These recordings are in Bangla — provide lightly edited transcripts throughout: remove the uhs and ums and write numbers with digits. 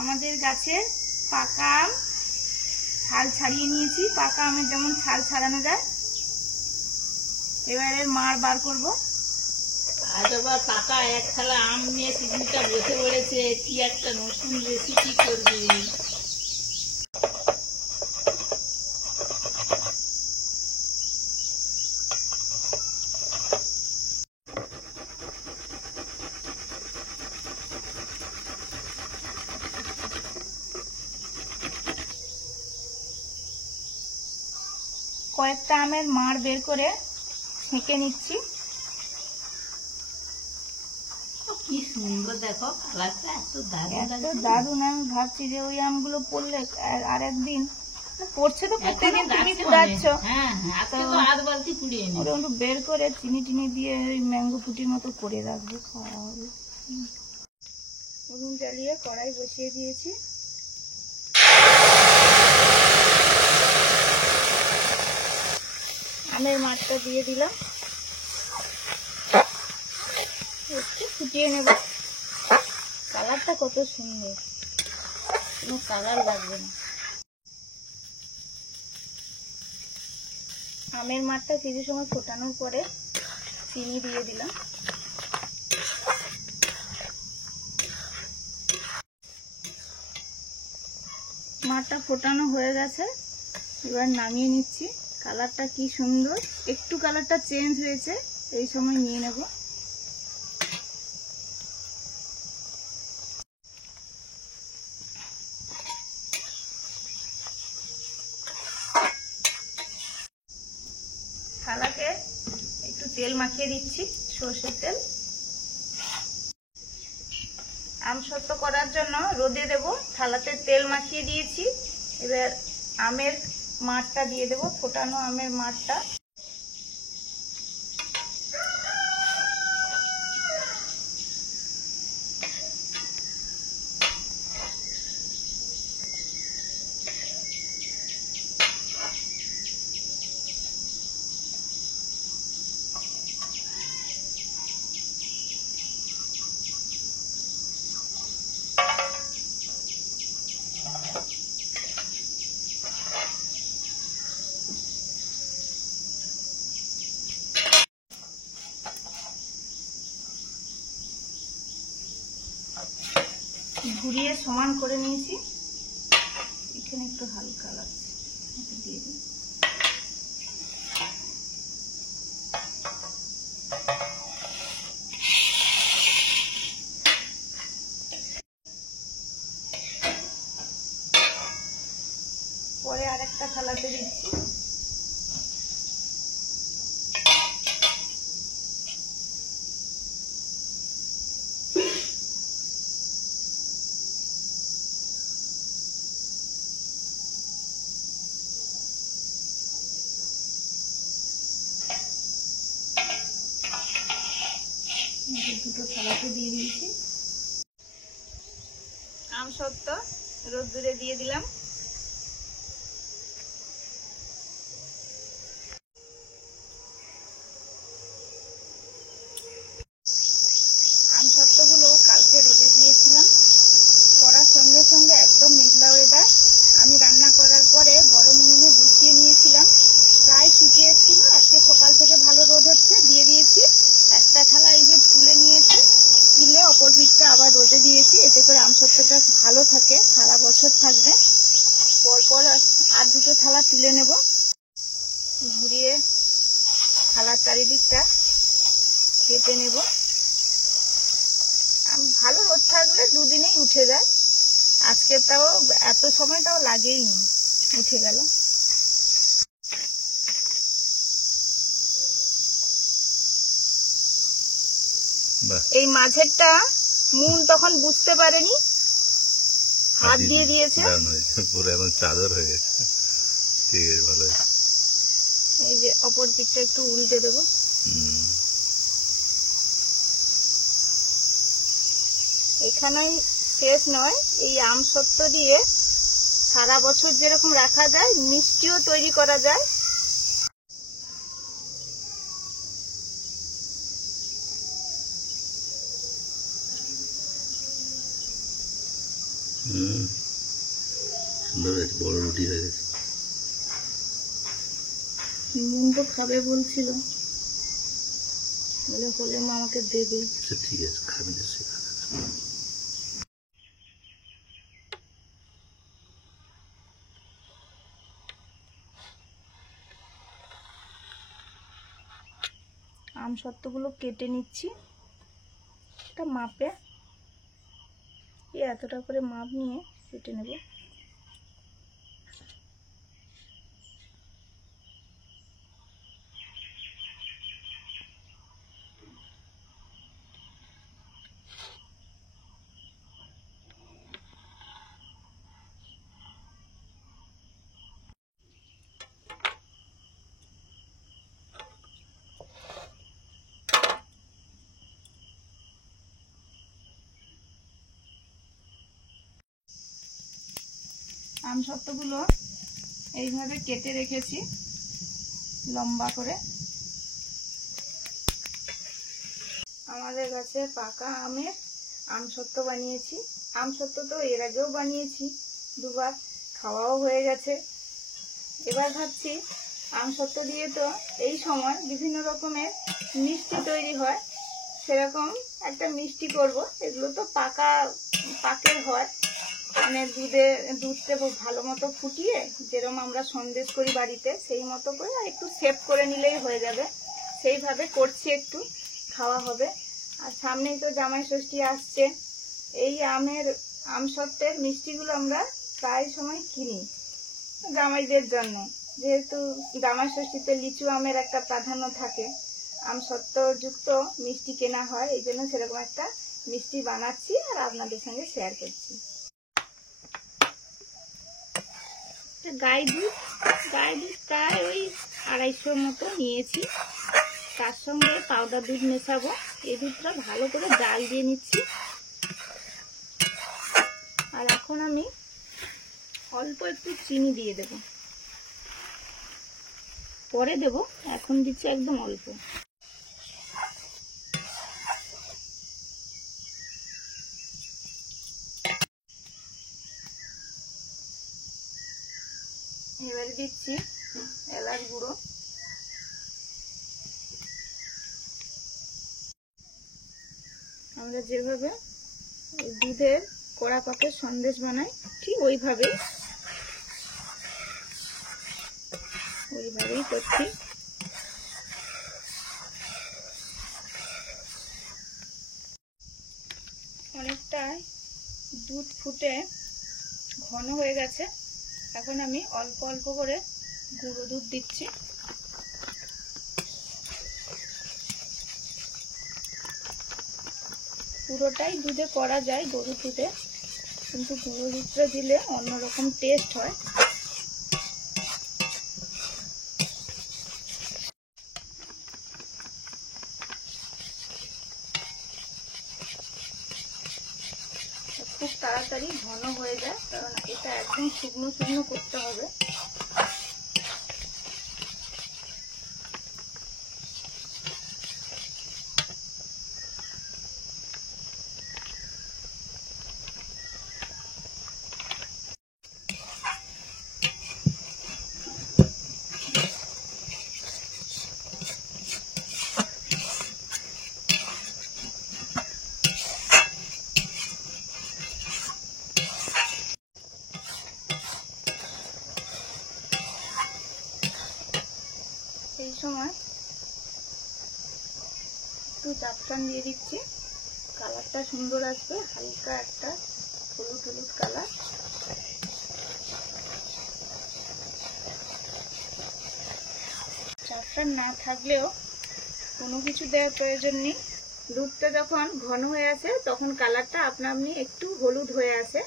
আমাদের গাছের পাকা আম ছাল ছাড়িয়ে নিয়েছি। পাকা আমের যেমন ছাল ছাড়ানো যায়, এবারে মাড় বার করব। আজ আবার পাকা এক থালা আম নিয়ে টিফিনটা বসে পড়েছে, কি একটা নতুন রেসিপি করবে। কয়েকটা আমের মাড় বের করে ছেঁকে নিচ্ছি। কি সুন্দর দেখো কালারটা, এত দারুণ। আমি ভাবছি যে ওই আমগুলো পড়লে আর একদিন পড়ছে তো প্রত্যেকদিন তুমি কুড়াচ্ছ, একটু বের করে চিনি টিনি দিয়ে ওই ম্যাঙ্গো ফুটির মতো করে রাখবো, খাওয়া হবে। উনুন জ্বালিয়ে কড়াই বসিয়ে দিয়েছি। আমের মাঠটা দিয়ে দিলাম, একটু ফুটিয়ে নেব। কালারটা কত সুন্দর, কোনো কালার লাগবে না। আমের মাঠটা কিছু সময় ফোটানোর পরে চিনি দিয়ে দিলাম। মাঠটা ফোটানো হয়ে গেছে, এবার নামিয়ে নিচ্ছি। কালারটা কি সুন্দর, একটু কালারটা চেঞ্জ হয়েছে, এই সময় নিয়ে নেব। থালাতে একটু তেল মাখিয়ে দিচ্ছি, সরষের তেল। আম সত্ত্ব করার জন্য রোদে দেব, থালাতে তেল মাখিয়ে দিয়েছি। এবার আমের মাঠটা দিয়ে দেব, ফোটানো আমের মাঠটা। ঘুরিয়ে সমান করে নিয়েছি। এখানে একটু হালকা লাগছে, এটা দিয়ে দিই। পরে আরেকটা থালাতে দিচ্ছি। দুটো থালাতে দিয়ে দিয়েছি। আম সত্ত্ব রোদ্দুরে দিয়ে দিলাম। আম সত্ত্বগুলো কালকে রোদে দিয়েছিলাম, করার সঙ্গে সঙ্গে একদম মেঘলা ওয়েদার। আমি রান্না করার পরে গরম উনুনে বসিয়ে নিয়েছিলাম, প্রায় শুকিয়ে এসেছিল। আজকে সকাল থেকে ভালো রোদ হচ্ছে, দিয়ে দিয়েছি। একটা থালা এই যে তুলে নিয়েছি, তুলে অপর পিঠটা আবার রোদে দিয়েছি। এতে করে আম সত্ত্বটা ভালো থাকে, সারা বছর থাকবে। পরপর আর দুটো থালা তুলে নেব, ঘুরিয়ে থালার চারিদিকটা কেটে নেব। ভালো রোদ থাকলে দুদিনেই উঠে যায়, আজকে তাও এত সময় তাও লাগেইনি, উঠে গেল। এই মাঝেরটা মুন তখন বুঝতে পারেনি, হাত দিয়ে দিয়েছে, পুরো এখন চাদর হয়ে গেছে। ঠিক আছে, ভালো। এই যে অপর দিকটা একটু উল্টে দেবো। এখানেই শেষ নয়, এই আম সত্ত্ব দিয়ে সারা বছর যেরকম রাখা যায়, মিষ্টিও তৈরি করা যায়। সুন্দর হয়েছে, বড় রুটি হয়ে গেছে। নুন তো খাবে বলছিল, বলে হলে মা আমাকে দেবে। আচ্ছা ঠিক আছে, খাবে নিশ্চয়ই খাবে। আম সত্ত্বগুলো কেটে নিচ্ছি একটা মাপে, এতটা করে মাপ নিয়ে কেটে নেব। আম সত্ত্বগুলো এইভাবে কেটে রেখেছি লম্বা করে। আমাদের কাছে পাকা আমের আমসত্ত্ব বানিয়েছি। আমসত্ত্ব তো এর আগেও বানিয়েছি দুবার, খাওয়াও হয়ে গেছে। এবার ভাবছি আমসত্ত্ব দিয়ে তো এই সময় বিভিন্ন রকমের মিষ্টি তৈরি হয়, সেরকম একটা মিষ্টি করব। এগুলো তো পাকের হয়, মানে দুধকে ভালো মতো ফুটিয়ে যেরকম আমরা সন্দেশ করি বাড়িতে, সেই মতো করে একটু সেভ করে নিলেই হয়ে যাবে। সেইভাবে করছি, একটু খাওয়া হবে। আর সামনেই তো জামাই ষষ্ঠী আসছে। এই আমসত্ত্বের মিষ্টিগুলো আমরা প্রায় সময় কিনি জামাইদের জন্য, যেহেতু জামাই ষষ্ঠীতে লিচু আমের একটা প্রাধান্য থাকে, আমসত্ত্বযুক্ত মিষ্টি কেনা হয়। এই জন্য সেরকম একটা মিষ্টি বানাচ্ছি আর আপনাদের সঙ্গে শেয়ার করছি। গাই দুধ প্রায় ওই 250 মতো নিয়েছি। তার সঙ্গে পাউডার দুধ মেশাবো। এই দুধটা ভালো করে জাল দিয়ে নিচ্ছি। আর এখন আমি অল্প একটু চিনি দিয়ে দেব, পরে দেব, এখন দিচ্ছি একদম অল্প। এবারে দিচ্ছি এলাচ গুঁড়ো। আমরা যেভাবে দুধের কড়া পাকের সন্দেশ বানাই ঠিক ওইভাবেই করছি। অনেকটাই দুধ ফুটে ঘন হয়ে গেছে। এখন আমি অল্প অল্প করে গুঁড়ো দুধ দিচ্ছি। পুরোটাই দুধে করা যায়, গরুর দুধে, কিন্তু গুঁড়ো দুধটা দিলে অন্যরকম টেস্ট হয়। খুব তাড়াতাড়ি ঘন হয়ে যায়, কারণ এটা একদম শুকনো শুকনো করতে হবে। এই সময় একটু জাফরান দিয়ে দিচ্ছি, কালারটা সুন্দর আসবে, হালকা একটা হলুদ হলুদ কালার। জাফরান না থাকলেও কোনো কিছু দেওয়ার প্রয়োজন নেই। দুধটা যখন ঘন হয়ে আসে তখন কালারটা আপনা আপনি একটু হলুদ হয়ে আসে।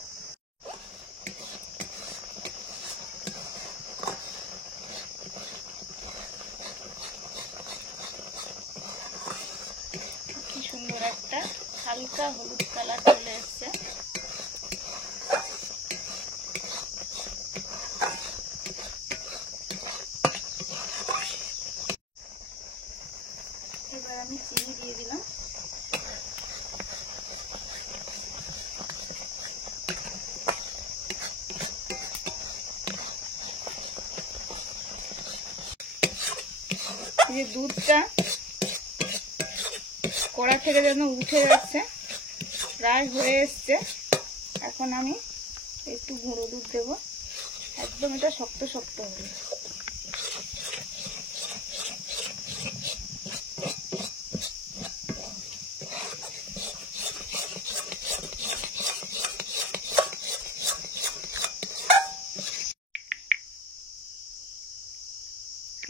কি সুন্দর একটা হালকা হলুদ কালার চলে এসছে। এবার আমি চিনি দিয়ে দিলাম। এই যে দুধটা কড়া থেকে যেন উঠে যাচ্ছে, প্রায় হয়ে এসছে। এখন আমি একটু গুঁড়ো দুধ দেবো, একদম এটা শক্ত শক্ত হবে।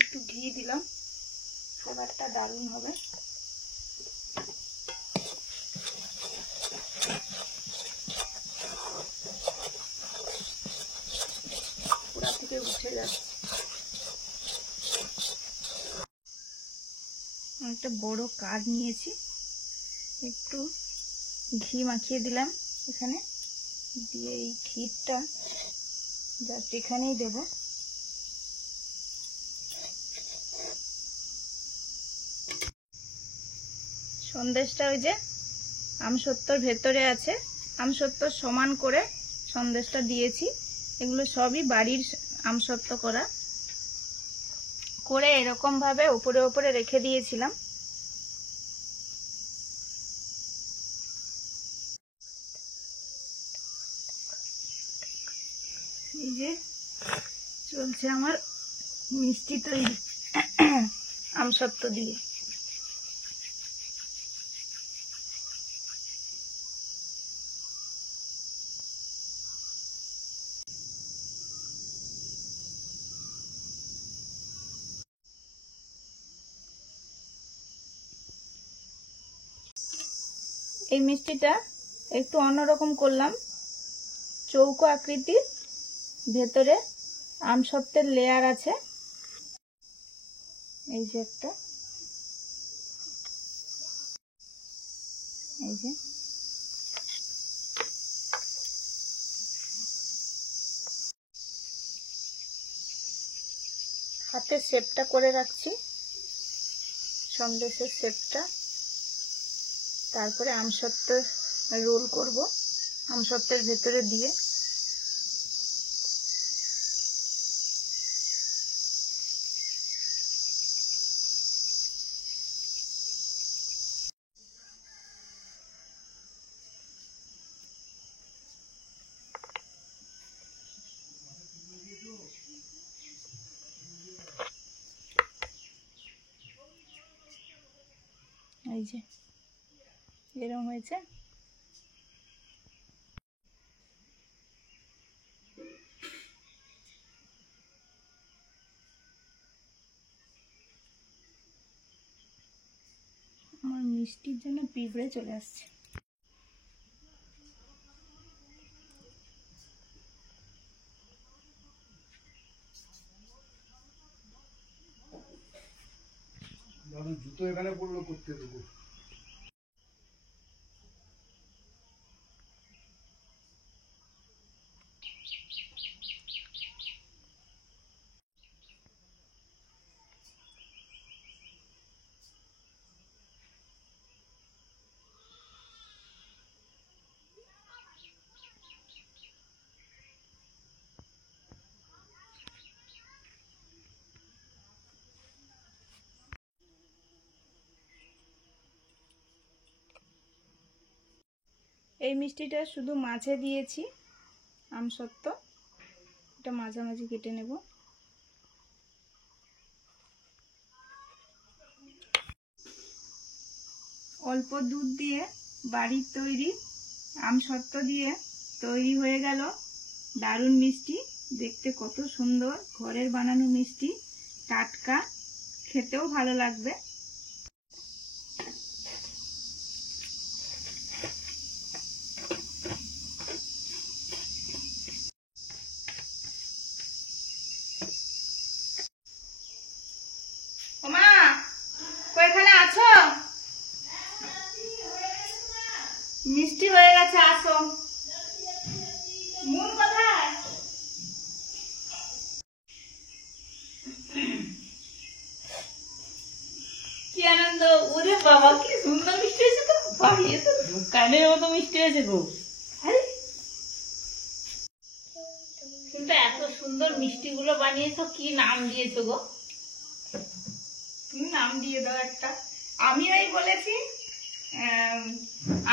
একটু ঘি দিলাম, খাবারটা দারুণ হবে। পুরা থেকে উঠে যাচ্ছে। একটা বড় কাঠ নিয়েছি, একটু ঘি মাখিয়ে দিলাম এখানে, দিয়ে এই ঘিটা জাস্ট এখানেই দেবো। সন্দেশটা ওই যে আমসত্ত্বর ভেতরে আছে, আমসত্ত্বর সমান করে সন্দেশটা দিয়েছি। এগুলো সবই বাড়ির আমসত্ত্ব করা, করে এরকম ভাবে উপরে উপরে রেখে দিয়েছিলাম। এই যে চলছে আমার মিষ্টি তৈরি আমসত্ত্ব দিয়ে। এই মিষ্টিটা একটু অন্যরকম করলাম, চৌকো আকৃতির, ভেতরে আমসত্ত্বের লেয়ার আছে। এই যে একটা, এই যে হাতে শেপটা করে রাখছি, সন্দেশের শেপটা। তারপরে আমসত্ত্ব রোল করব আমসত্ত্বের ভেতরে দিয়ে। এই যে এরকম হয়েছে। আমার মিষ্টির জন্য পিঁপড়ে চলে আসছে। জুতো এখানে পড়লো করতে দেবো। এই মিষ্টিটা শুধু মাঝে দিয়েছি আমসত্ত্ব, এটা মাঝামাঝি কেটে নেব। অল্প দুধ দিয়ে বাড়ির তৈরি আমসত্ত্ব দিয়ে তৈরি হয়ে গেল দারুণ মিষ্টি। দেখতে কত সুন্দর, ঘরের বানানো মিষ্টি, টাটকা, খেতেও ভালো লাগবে। ওমা, কয়খানে আছো? মিষ্টি হয়ে গেছে, আসো। মন কোথায়? কি আনন্দ! ওরে বাবা, কি সুন্দর মিষ্টি হয়েছে তো! বাড়িয়ে তো দোকানের মতো মিষ্টি হয়েছে গো। আরে, কিন্তু এত সুন্দর মিষ্টি গুলো বানিয়েছো, কি নাম দিয়েছো গো? তুমি নাম দিয়ে দাও একটা। আমি ওই বলেছি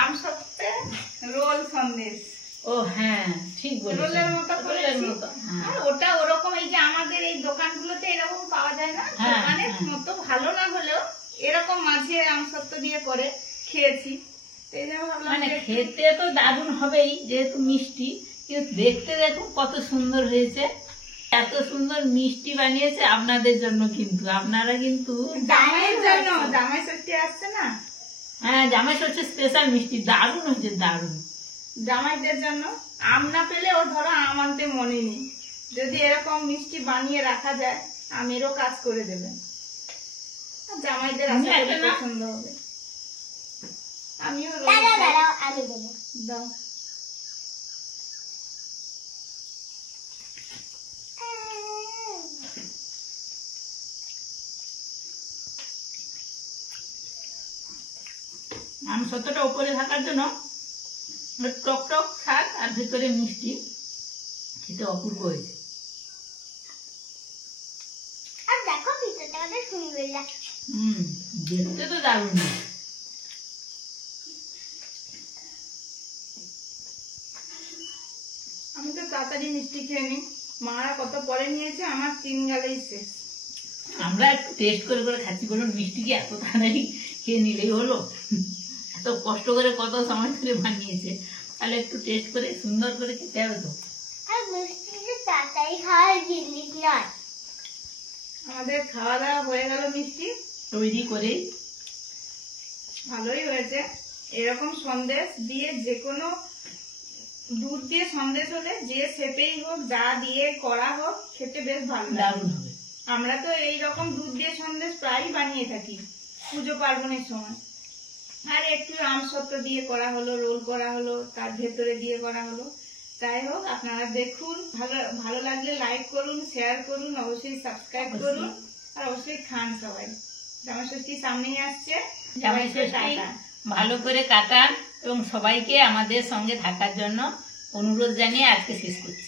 আম সত্ত্বে রোল সন্দেশ, ও হ্যাঁ ঠিক বলেছেন, রোলের মতো রোলের করেছি। মতো, হ্যাঁ। আর ওটা ওরকম এই যে আমাদের এই দোকানগুলোতে এরকম পাওয়া যায় না, হ্যাঁ, দোকানের হ্যাঁ। মতো ভালো না হলেও এরকম মাঝে আম সত্ত্ব দিয়ে করে খেয়েছি। এই জন্য ভাবলাম মানে যে একটু- খেতে তো দারুণ হবেই যেহেতু মিষ্টি, কিন্তু দেখতে দেখুন কত সুন্দর হয়েছে। এত সুন্দর মিষ্টি বানিয়েছে আপনাদের জন্য, কিন্তু আপনারা কিন্তু জামাইয়ের জন্য, জামাই ষষ্ঠী আসছে না, হ্যাঁ জামাই হচ্ছে স্পেশাল মিষ্টি, দারুণ হয়েছে দারুণ। জামাইদের জন্য। আম না পেলেও ধরো আম আনতে মনে নেই, যদি এরকম মিষ্টি বানিয়ে রাখা যায় আমেরও কাজ করে দেবেন। আর জামাইদের আশা করি একটা না? পছন্দ হবে। আমিও রোল দাঁড়াও খাই। দাঁড়াও আমি দেবো। দাও। আম সত্যটা উপরে থাকার জন্য টক টক শাক আর ভেতরে মিষ্টি, খেতে অপূর্ব হয়েছে। আর দেখো ভিতরটা কত সুন্দর লাগছে। দেখতে তো দারুণ। আমি তো তাড়াতাড়ি মিষ্টি খেয়ে নিই, মারা কত পরে নিয়েছে, আমার 3 গালেই শেষ। আমরা একটু টেস্ট করে করে খাচ্ছি, বলুন মিষ্টি কি এত তাড়াতাড়ি খেয়ে নিলেই হলো? এত কষ্ট করে কত সময় ধরে বানিয়েছে, তাহলে একটু টেস্ট করে সুন্দর করে খেতে হবে তো। আর মিষ্টি যে তাড়াতাড়ি খাওয়ার জিনিস নয়। আমাদের খাওয়া দাওয়া হয়ে গেল, মিষ্টি তৈরি করে ভালোই হয়েছে। এরকম সন্দেশ দিয়ে যে কোনো দুধ দিয়ে সন্দেশ হলে যে শেপেই হোক, যা দিয়ে করা হোক, খেতে বেশ ভালো লাগে। দারুণ হবে। আমরা তো এইরকম দুধ দিয়ে সন্দেশ প্রায়ই বানিয়ে থাকি পুজো পার্বণের সময়। আর একটু আম সত্ত্ব দিয়ে করা হলো, রোল করা হলো, তার ভেতরে দিয়ে করা হলো। যাই হোক, আপনারা দেখুন, ভালো লাগলে লাইক করুন, শেয়ার করুন, অবশ্যই সাবস্ক্রাইব করুন, আর অবশ্যই খান সবাই। জামাই ষষ্ঠী সামনেই আসছে, জামাই ষষ্ঠী ভালো করে কাটান এবং সবাইকে আমাদের সঙ্গে থাকার জন্য অনুরোধ জানিয়ে আজকে শেষ করছি।